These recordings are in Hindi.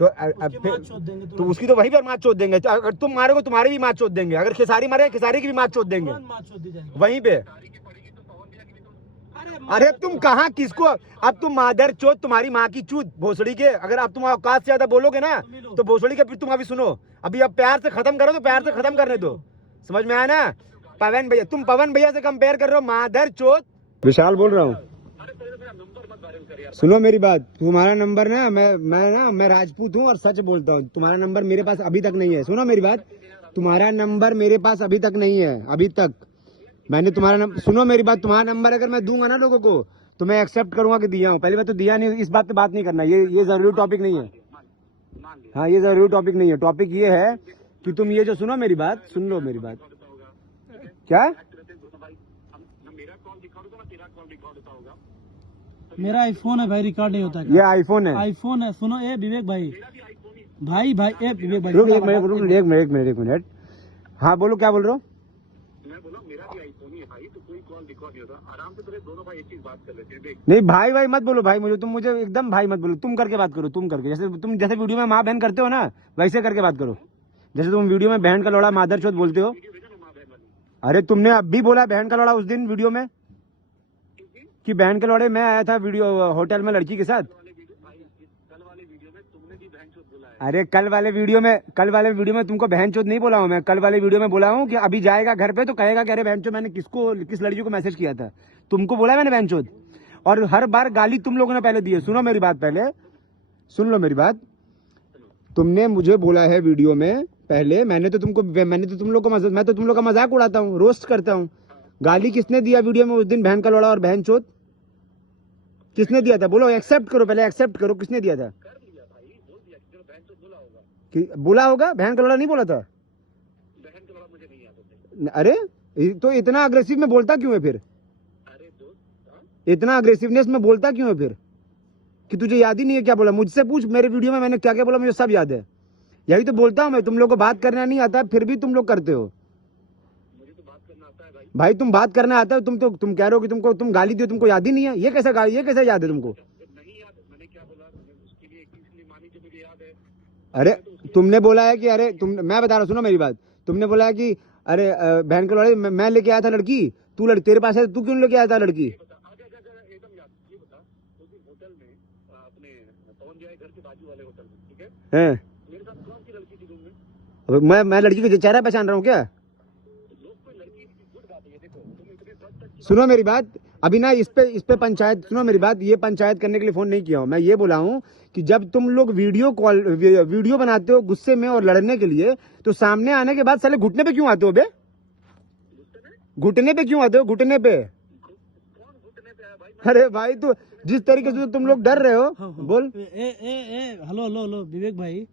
तो तो उसकी तो वहीं पर मार चोद देंगे। अगर तुम मारोगे तुम्हारी भी मार चोद देंगे, अगर खेसारी मारे खेसारी की भी मार चोद देंगे वहीं पे। अरे तुम कहाँ किसको, अब तुम मादर चोद तुम्हारी माँ की चूत भोसड़ी के, अगर अब तुम औकात से ज्यादा बोलोगे ना तो भोसड़ी के फिर तुम अभी सुनो, अभी अब प्यार से खत्म करो तो प्यार से खत्म करने दो, समझ में आया ना। पवन भैया, तुम पवन भैया से कंपेयर कर रहे हो मादर चोद। विशाल बोल रहा हूँ, सुनो मेरी बात, तुम्हारा नंबर ना मैं राजपूत हूँ और सच बोलता हूँ, तुम्हारा नंबर मेरे पास अभी तक नहीं है। सुनो मेरी बात, तुम्हारा नंबर मेरे पास अभी तक नहीं है, अभी तक मैंने तुम्हारा नंबर, सुनो मेरी बात, तुम्हारा नंबर अगर मैं दूंगा ना लोगों को तो मैं एक्सेप्ट करूंगा कि दिया हूँ। पहली बात तो दिया नहीं, इस बात पे बात नहीं करना, ये जरूरी टॉपिक नहीं है। हाँ ये जरूरी टॉपिक नहीं है, टॉपिक ये है कि तुम ये जो, सुनो मेरी बात, सुन लो मेरी बात। क्या मेरा आईफोन है भाई, रिकॉर्ड नहीं होता है। ये आईफोन है, आईफोन है। सुनो ए विवेक भाई, भाई भाई ए विवेक भाई, रुक एक मिनट। हाँ बोलो, क्या बोल रहे हो? मैं बोला मेरा भी आईफोन ही है भाई, तो कोई कॉल रिकॉर्ड नहीं होता, आराम से तेरे दोनों भाई एक चीज बात कर लेते हैं। देख नहीं भाई भाई मत बोलो भाई, मुझे एकदम भाई मत बोलो, तुम करके बात करो, तुम करके, जैसे वीडियो में माँ बहन करते हो ना वैसे करके बात करो। जैसे तुम वीडियो में बहन का लौड़ा मादर चोद बोलते हो। अरे तुमने अब भी बोला बहन का लौड़ा उस दिन वीडियो में, कि बहन के लौड़े मैं आया था वीडियो होटल में लड़की के साथ। अरे कल वाले वीडियो में तुमको बहन चोद नहीं बोला हूँ मैं, कल वाले वीडियो में बोला हूँ कि अभी जाएगा घर पे तो कहेगा कि अरे बहन चोद मैंने किस लड़की को मैसेज किया था, तुमको बोला मैंने बहन चोद, और हर बार गाली तुम लोगों ने पहले दी है। सुनो मेरी बात, पहले सुन लो मेरी बात, तुमने मुझे बोला है वीडियो में पहले, मैं तो तुम लोग का मजाक उड़ाता हूँ, रोस्ट करता हूँ। गाली किसने दिया वीडियो में उस दिन, बहन का लौड़ा और बहन चोद किसने दिया था? बोलो, एक्सेप्ट करो, पहले एक्सेप्ट करो, किसने दिया था? कि बोला होगा, बहन का लौड़ा नहीं बोला था। बहन का लौड़ा मुझे नहीं याद है। अरे तो इतना अग्रेसिव में बोलता क्यों है फिर? अरे दोस्त, इतना अग्रेसिवनेस में बोलता क्यों है फिर, कि तुझे याद ही नहीं है क्या बोला? मुझसे पूछ, मेरे वीडियो में मैंने क्या क्या बोला मुझे सब याद है। यही तो बोलता हूँ मैं, तुम लोग को बात करना नहीं आता फिर भी तुम लोग करते हो। मुझे तो बात करना आता है भाई। भाई तुम बात करना आता है, तुम कह रहे हो कि तुम गाली दियो, तुमको याद ही नहीं है। ये कैसा याद है तुमको? नहीं याद, मैंने क्या बोला उसके लिए, इसलिए मानी जो मुझे याद है। अरे तुमने बोला है कि अरे मैं बता रहा हूँ, सुनो मेरी बात, तुमने बोला है कि अरे बहन के लौड़े मैं लेके आया था लड़की, तेरे पास है, तू क्यों लेके आया था लड़की? एकदम याद, ये बता, उस दिन होटल में अपने पवन जाए घर के बाजू वाले होटल में, ठीक है, मेरे साथ कौन सी लड़की थी रूम में? मैं लड़की का चेहरा पहचान रहा हूँ क्या? लोग कोई लड़की की गुड बात है, ये देखो तुम इतने सच सुनो मेरी बात, अभी ना इस पे पंचायत, सुनो मेरी बात, ये पंचायत करने के लिए फोन नहीं किया हूँ मैं। ये बोला हूँ कि जब तुम लोग वीडियो बनाते हो गुस्से में और लड़ने के लिए, तो सामने आने के बाद साले घुटने पे क्यों आते हो बे? घुटने पे क्यों आते हो? घुटने पे? अरे भाई तो जिस तरीके से तुम लोग डर रहे हो, बोल। हेलो हेलो हेलो विवेक भाई,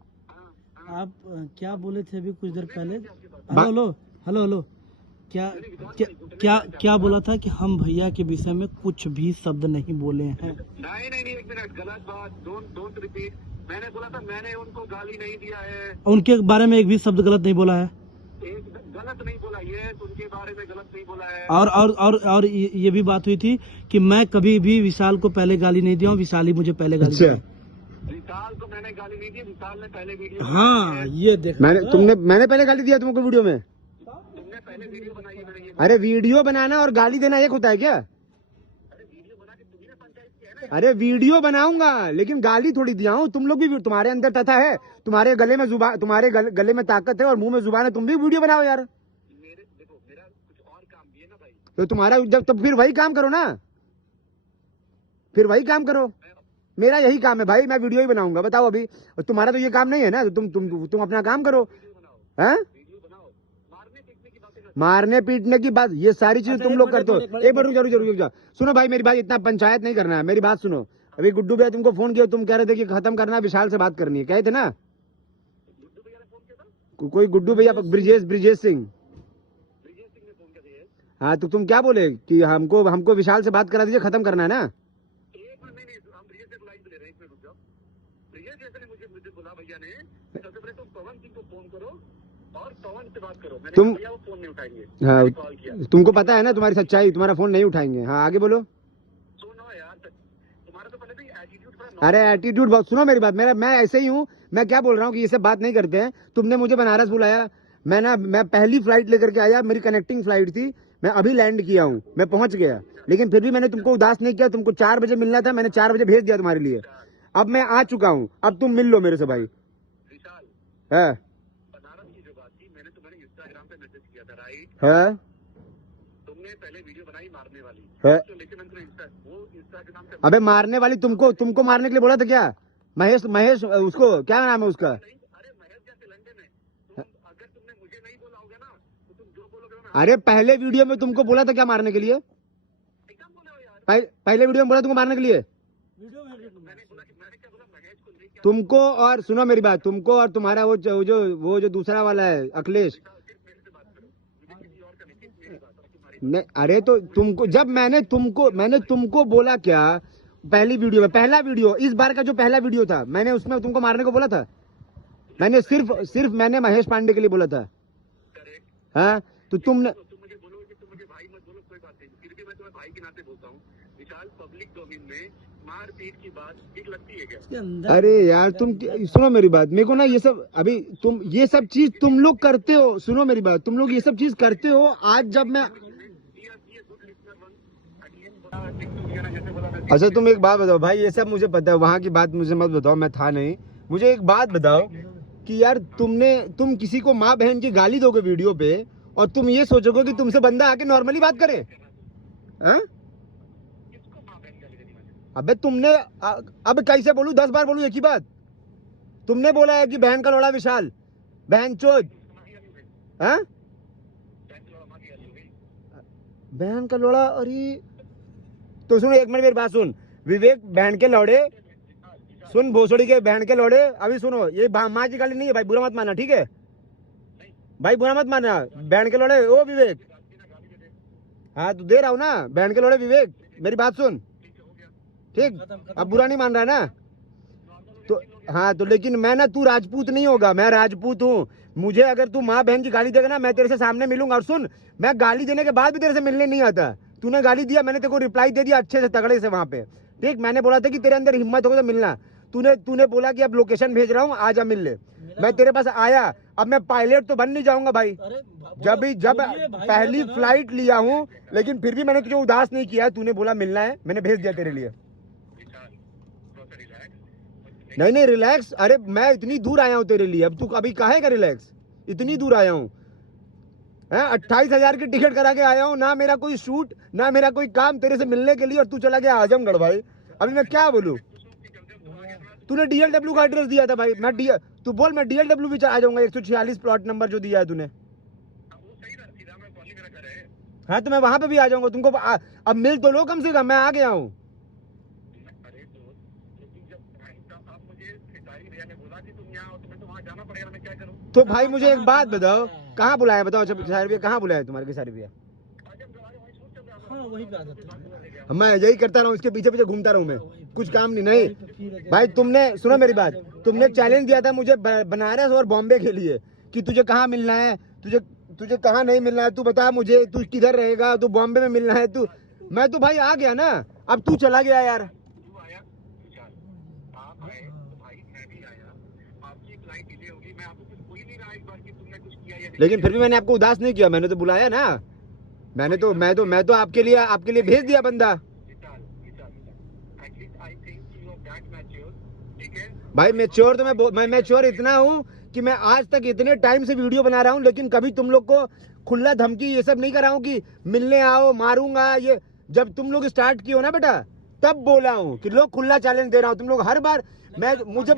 आप क्या बोले थे अभी कुछ देर पहले? हेलो हेलो हेलो, क्या बोला था कि हम भैया के विषय में कुछ भी शब्द नहीं बोले हैं? नहीं, एक मिनट, गलत बात, डोंट रिपीट। मैंने बोला था, मैंने उनको गाली नहीं दिया है, उनके बारे में एक भी शब्द गलत नहीं बोला है, एक गलत नहीं बोला, ये उनके बारे में गलत नहीं बोला है। और ये भी बात हुई थी कि मैं कभी भी विशाल को पहले गाली नहीं दिया हूँ, विशाल ही मुझे पहले गाली दिया। विशाल को मैंने गाली नहीं दी, विशाल ने पहले वीडियो हाँ ये देख, मैंने पहले गाली दिया तुमको वीडियो में? तुमने पहले वीडियो बनाई है, मैंने ये अरे वीडियो बनाना और गाली देना एक होता है क्या? वीडियो बना के तुम्ही ने पंचायत किया है ना। अरे वीडियो बनाऊंगा लेकिन गाली थोड़ी दिया हूँ। तुम लोग भी, तुम्हारे अंदर तथा है, तुम्हारे गले में जुबान, तुम्हारे गले में ताकत है और मुंह में जुबान है, तुम भी वीडियो बनाओ यार। देखो मेरा कुछ और काम भी है ना भाई। तो तुम्हारा जब, तब फिर वही काम करो ना, फिर वही काम करो। मेरा यही काम है भाई, मैं वीडियो ही बनाऊंगा। बताओ अभी, तुम्हारा तो ये काम नहीं है ना, तो तुम अपना काम करो। हैं? मारने पीटने की बात, ये सारी चीज तुम लोग करते हो। एक बार रुक जाओ, सुनो भाई मेरी बात, इतना पंचायत नहीं करना है, मेरी बात सुनो। अभी गुड्डू भैया तुमको फोन किया, तुम कह रहे थे कि खत्म करना है, विशाल से बात करनी है, कहे थे ना? कोई गुड्डू भैया, ब्रिजेश सिंह। हाँ तो तुम क्या बोले कि हमको विशाल से बात करा दीजिए, खत्म करना है ना? मुझे बोला भैया ने, सबसे पहले तुम पवन सिंह को फोन करो और पवन से बात करो। मैंने तुम भैया वो फोन नहीं उठाएंगे। हाँ, कॉल किया, तुमको पता है ना तुम्हारी सच्चाई, तुम्हारा फोन नहीं उठाएंगे। हाँ आगे बोलो। सुनो यार, तुम्हारा तो पहले भी एटीट्यूड थोड़ा। अरे एटीट्यूड बहुत, सुनो मेरी बात, मैं ऐसे ही हूँ, मैं क्या बोल रहा हूँ कि ये सब बात नहीं करते हैं। तुमने मुझे बनारस बुलाया, मैं पहली फ्लाइट लेकर के आया, मेरी कनेक्टिंग फ्लाइट थी, मैं अभी लैंड किया हूँ, मैं पहुंच गया, लेकिन फिर भी मैंने तुमको उदास नहीं किया। तुमको 4 बजे मिलना था, मैंने 4 बजे भेज दिया तुम्हारे लिए। अब मैं आ चुका हूँ, अब तुम मिल लो मेरे से भाई। विशाल, है बनारस की जो बात थी, मैंने इंस्टाग्राम पे मैसेज किया था, राइट? है तुमने पहले वीडियो बनाई मारने वाली है। तो, लेकिन मैंने वो इंस्टाग्राम पे अबे मारने वाली तुमको मारने के लिए बोला था क्या? महेश उसको क्या नाम है उसका? नहीं। अरे महेश जैसे लंदन है, अगर तुमने मुझे नहीं बोला होगा ना तो तुम जो बोलोगे ना। अरे पहले वीडियो में तुमको बोला था क्या मारने के लिए? एकदम बोले हो यार। पहले वीडियो में बोला तुमको मारने के लिए वीडियो भेज दो तुम। मैंने क्या बोला, महेश को लेके तुमको। और सुनो मेरी बात, तुमको और तुम्हारा वो जो दूसरा वाला है अखिलेश, सिर्फ मेरे से बात करो, मुझे किसी और का नहीं, सिर्फ मेरी बात तुम्हारी। नहीं अरे तो तुमको जब मैंने तुमको बोला क्या पहली वीडियो में, पहला वीडियो, इस बार का जो पहला वीडियो था, मैंने उसमें तुमको मारने को बोला था? मैंने सिर्फ मैंने महेश पांडे के लिए बोला था। करेक्ट। हाँ तो तुमने तुम मुझे बोलोगे कि तुम मुझे भाई मत बोलो, कोई बात नहीं, फिर भी मैं तुम्हें भाई के नाते बोलता हूँ। विशाल, पब्लिक डोमेन में मारपीट की बात ठीक लगती है क्या? इसके अंदर अरे यार तुम सुनो मेरी बात, मेरे को ना ये सब अभी तुम ये सब चीज तुम लोग करते हो। सुनो मेरी बात, तुम लोग ये सब चीज करते हो। आज जब मैं अच्छा तुम एक बात बताओ भाई, ये सब मुझे पता है, वहाँ की बात मुझे मत बताओ, मैं था नहीं। मुझे एक बात बताओ कि यार तुम किसी को माँ बहन की गाली दोगे वीडियो पे और तुम ये सोचोगे कि तुमसे बंदा आके नॉर्मली बात करे? हाँ? अबे तुमने अब कैसे बोलूं, 10 बार बोलूं एक ही बात? तुमने बोला है कि बहन का लोड़ा विशाल, बहन चोद। हाँ? बहन का लोड़ा? अरे तो सुन, एक मिनट मेरी बात सुन। विवेक बहन के लौड़े, सुन भोसड़ी के बहन के लौड़े, अभी सुनो, ये माँ की गाली नहीं है भाई, बुरा मत मानना, ठीक है भाई, बुरा मत मानना। बहन के लौड़े ओ विवेक, हाँ तो दे रहा हूँ ना, बहन के लौड़े विवेक, मेरी बात सुन, ठीक? अब बुरा नहीं मान रहा है ना? तो हाँ तो लेकिन मैं ना, तू राजपूत नहीं होगा, मैं राजपूत हूँ। मुझे अगर तू माँ बहन की गाली देगा ना, मैं तेरे से सामने मिलूंगा। और सुन, मैं गाली देने के बाद भी तेरे से मिलने नहीं आता। तूने गाली दिया, मैंने तेरे को रिप्लाई दे दिया अच्छे से, तगड़े से वहां पे, ठीक? मैंने बोला था कि तेरे अंदर हिम्मत होगा तो मिलना। तूने बोला कि अब लोकेशन भेज रहा हूँ, आजा मिल ले। मैं तेरे पास आया, अब मैं पायलट तो बन नहीं जाऊंगा भाई। अरे जब पहली फ्लाइट लिया हूँ, लेकिन फिर भी मैंने तुझे उदास नहीं किया। तूने बोला मिलना है, मैंने भेज दिया तेरे लिए। नहीं रिलैक्स, अरे मैं इतनी दूर आया हूँ तेरे लिए, अब तू अभी काहे का रिलैक्स? इतनी दूर आया हूँ, 28,000 की टिकट करा के आया हूँ, ना मेरा कोई शूट, ना मेरा कोई काम तेरे से मिलने के लिए, और तू चला गया आजमगढ़ भाई। अभी मैं क्या बोलूँ? तूने DLW का एड्रेस दिया था भाई, तू बोल, मैं DLW भी आ जाऊंगा, 146 प्लॉट नंबर जो दिया है तूने। हाँ तो मैं वहां पे भी आ जाऊंगा, तुमको अब मिल तो लो कम से कम, मैं आ गया हूँ। तो भाई मुझे एक बात बताओ, कहाँ बुलाया बताओ? अच्छा किसारी भैया कहाँ बुलाया तुम्हारे किसारी भैया? हाँ वहीं पे आ जाते हैं। मैं यही करता रहूँ, इसके पीछे पीछे घूमता रहूँ मैं, कुछ काम नहीं भाई। तुमने सुनो मेरी बात, तुमने चैलेंज दिया था मुझे बनारस और बॉम्बे के लिए कि तुझे कहाँ मिलना है, तुझे कहाँ नहीं मिलना है, तू बता मुझे, तू किधर रहेगा, तू बॉम्बे में मिलना है तू। मैं तो भाई आ गया ना, अब तू चला गया यार। लेकिन फिर भी मैंने आपको उदास नहीं किया, मैंने तो बुलाया ना, मैं तो आपके लिए भेज दिया बंदा। भाई मैच्योर तो मैं मैच्योर इतना हूँ कि मैं आज तक इतने टाइम से वीडियो बना रहा हूँ, लेकिन कभी तुम लोग को खुला धमकी ये सब नहीं कर रहा हूँ कि मिलने आओ मारूंगा। ये जब तुम लोग स्टार्ट किए हो ना बेटा, तब बोला हूँ कि लोग खुला चैलेंज दे रहा हूँ। तुम लोग हर बार मुझे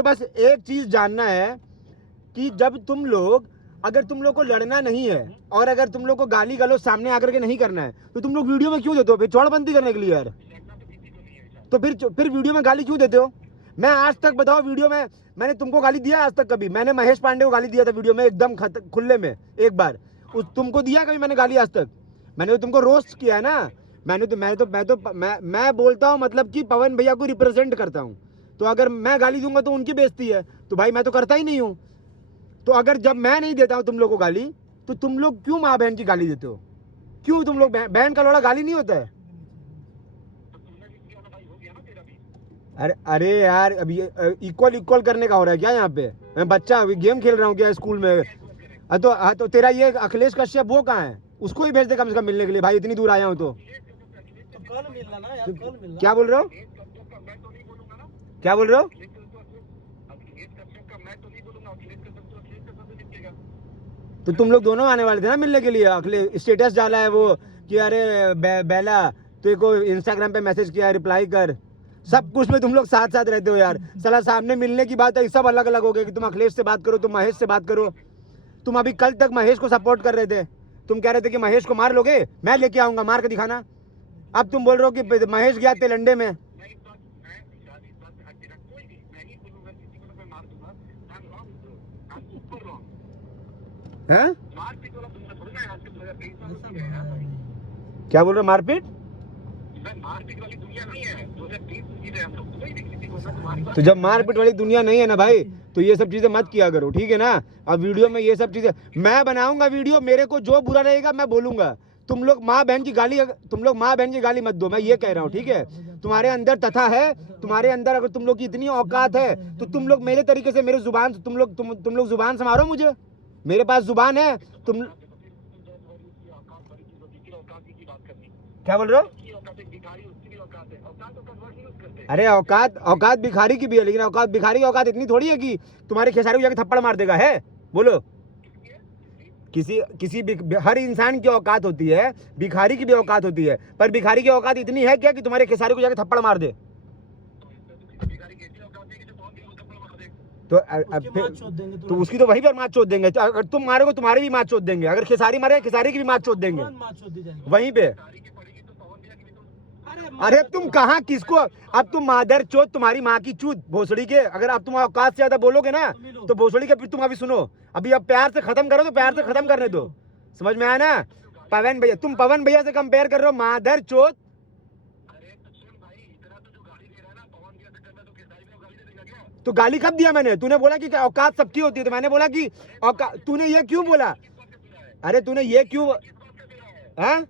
बस एक चीज जानना है कि जब अगर तुम लोग को लड़ना नहीं है और अगर तुम लोग को गाली गलौज सामने आकर के नहीं करना है, तो तुम लोग वीडियो में क्यों देते हो? फिर चौड़बंदी करने के लिए यार, तो फिर वीडियो में गाली क्यों देते हो? मैं आज तक बताओ, वीडियो में मैंने तुमको गाली दिया आज तक कभी? मैंने महेश पांडे को गाली दिया था वीडियो में एकदम खुले में एक बार, तुमको दिया कभी मैंने गाली आज तक? मैंने तो तुमको रोस्ट किया है ना। मैं बोलता हूँ मतलब कि पवन भैया को रिप्रेजेंट करता हूँ, तो अगर मैं गाली दूंगा तो उनकी बेइज्जती है, तो भाई मैं तो करता ही नहीं हूँ। तो अगर जब मैं नहीं देता हूँ तुम लोग को गाली, तो तुम लोग क्यों माँ बहन की गाली देते हो? क्यों? तुम लोग बहन का लोड़ा गाली नहीं होता है? अरे यार अभी इक्वल इक्वल करने का हो रहा है क्या यहाँ पे? मैं बच्चा अभी गेम खेल रहा हूँ क्या स्कूल में? तो तेरा ये अखिलेश कश्यप वो कहाँ है? उसको ही भेज दे कम से कम मिलने के लिए भाई, इतनी दूर आया हूँ तो। कल मिलना ना यार, कल मिलना। क्या बोल रहे हो? क्या बोल रहे हो? तो तुम लोग दोनों आने वाले थे ना मिलने के लिए। अखिलेश स्टेटस डाला है वो कि अरे बेला तेरे को इंस्टाग्राम पे मैसेज किया रिप्लाई कर। सब कुछ में तुम लोग साथ साथ रहते हो यार। साला सामने मिलने की बात है, सब अलग अलग हो गए कि तुम अखिलेश से बात करो, तुम महेश से बात करो। तुम अभी कल तक महेश को सपोर्ट कर रहे थे, तुम कह रहे थे कि महेश को मार लोगे, मैं लेके आऊंगा मार के दिखाना। अब तुम बोल रहे हो कि महेश गया तेलंडे में। हैं? क्या बोल रहे हो? मारपीट? तो जब मारपीट वाली दुनिया नहीं है ना भाई, तो ये सब चीजें मत किया करो, ठीक है ना? अब वीडियो में ये सब चीजें मैं बनाऊंगा वीडियो, मेरे को जो बुरा रहेगा मैं बोलूंगा। तुम लोग माँ बहन की गाली मत दो, मैं ये कह रहा हूँ, ठीक है? तुम्हारे अंदर तथा है, तुम्हारे अंदर अगर तुम लोग की इतनी औकात है तो तुम लोग मेरे तरीके से मेरे जुबान तुम लोग जुबान से मारो मुझे। मेरे पास जुबान है। तुम क्या बोल रहे हो? अरे औकात भिखारी की भी है, लेकिन भिखारी की औकात इतनी थोड़ी है कि तुम्हारे खेसारी को जाके थप्पड़ मार देगा। है बोलो? हर इंसान की औकात होती है, भिखारी की भी औकात होती है, पर भिखारी की औकात इतनी है क्या कि तुम्हारे खेसारी को जाके थप्पड़ मार दे? तो उसकी तो वहीं पर मार चोद देंगे। तो अगर तुम मारोगे तुम्हारी भी मार चोद देंगे, अगर खेसारी मारे खेसारी की भी मार चोद देंगे वहीं पे। अरे तुम कहाँ किसको, अब तुम मादर चोद, तुम्हारी माँ की चूत भोसड़ी के, अगर अब तुम औकात से ज्यादा बोलोगे ना तो भोसड़ी के। फिर तुम अभी सुनो, अभी अब प्यार से खत्म करो तो प्यार से खत्म करने दो। समझ में आया ना? पवन भैया, तुम पवन भैया से कंपेयर कर रहे हो मादर चोद। तो गाली कब दिया मैंने? तूने बोला कि औकात सबकी होती है, तो मैंने बोला कि औकात। तूने ये क्यों बोला? अरे तूने ये क्यों है?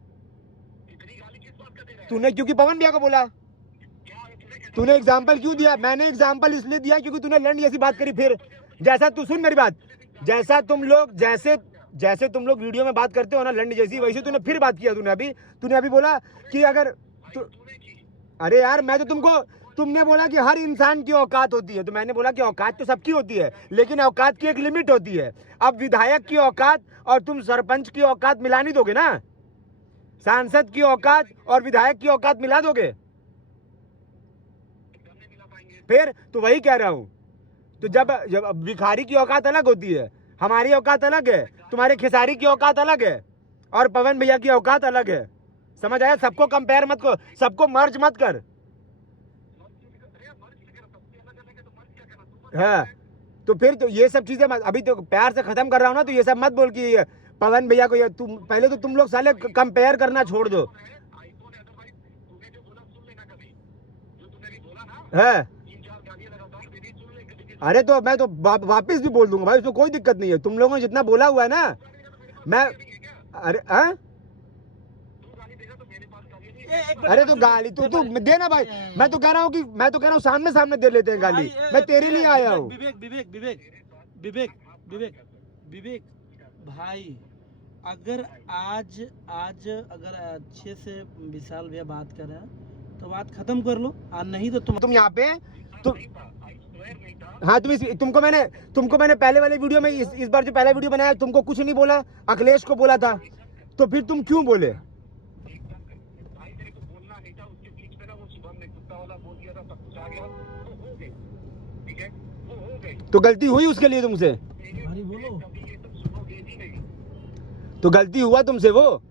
तूने क्योंकि पवन भैया को बोला, तूने एग्जाम्पल क्यों दिया? मैंने एग्जाम्पल इसलिए दिया क्योंकि तूने लंड जैसी बात करी। फिर जैसा तू सुन मेरी बात, जैसे तुम लोग वीडियो में बात करते हो ना लंड जैसी, वैसे तूने फिर बात किया। तूने अभी बोला कि अगर अरे यार मैं तो तुमने बोला कि हर इंसान की औकात होती है, तो मैंने बोला कि औकात तो सबकी होती है, लेकिन औकात की एक लिमिट होती है। अब विधायक की औकात और तुम सरपंच की औकात मिला नहीं दोगे ना? सांसद की औकात और विधायक की औकात मिला दोगे? फिर तो वही कह रहा हूं। तो जब भिखारी की औकात अलग होती है, हमारी औकात अलग है, तुम्हारे खेसारी की औकात अलग है, और पवन भैया की औकात अलग है। समझ आया? सबको कंपेयर मत कर, सबको मर्ज मत कर। हाँ तो फिर तो ये सब चीजें अभी तो प्यार से खत्म कर रहा हूँ ना, तो ये सब मत बोल कि पवन भैया को तुम पहले तो तुम लोग साले कंपेयर करना छोड़ दो। है अरे तो मैं तो वापिस भी बोल दूंगा भाई, उसमें कोई दिक्कत नहीं है। तुम लोगों ने जितना बोला हुआ है ना, मैं अरे तो गाली तो देना भाई। मैं तो कह रहा हूँ सामने दे लेते हैं गाली। मैं तेरे लिए आया हूँ। विवेक भाई, अगर आज अगर अच्छे से विशाल भैया बात कर रहे हैं तो बात खत्म कर लो, और नहीं तो तुम यहाँ पे हाँ तुमको मैंने पहले वाले वीडियो में इस बार जो पहला वीडियो बनाया तुमको कुछ नहीं बोला, अखिलेश को बोला था, तो फिर तुम क्यों बोले? तो गलती हुई उसके लिए तुमसे? तो गलती हुआ तुमसे वो?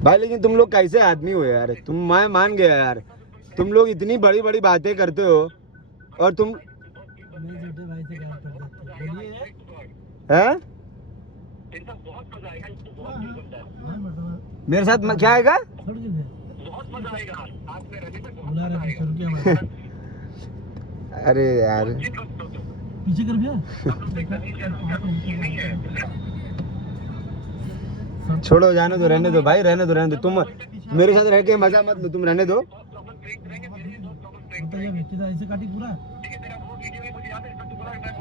भाई लेकिन तुम लोग कैसे आदमी हो यार? मैं मान गया यार, तुम लोग इतनी बड़ी बड़ी बातें करते हो और तुम हैं? मेरे साथ क्या आएगा? अरे यार पीछे कर भैया छोड़ो, जाने दो, रहने दो भाई, रहने दो तुम मेरे साथ रह के मजा मत लो, तुम रहने दो। बताइए ऐसे काटी पूरा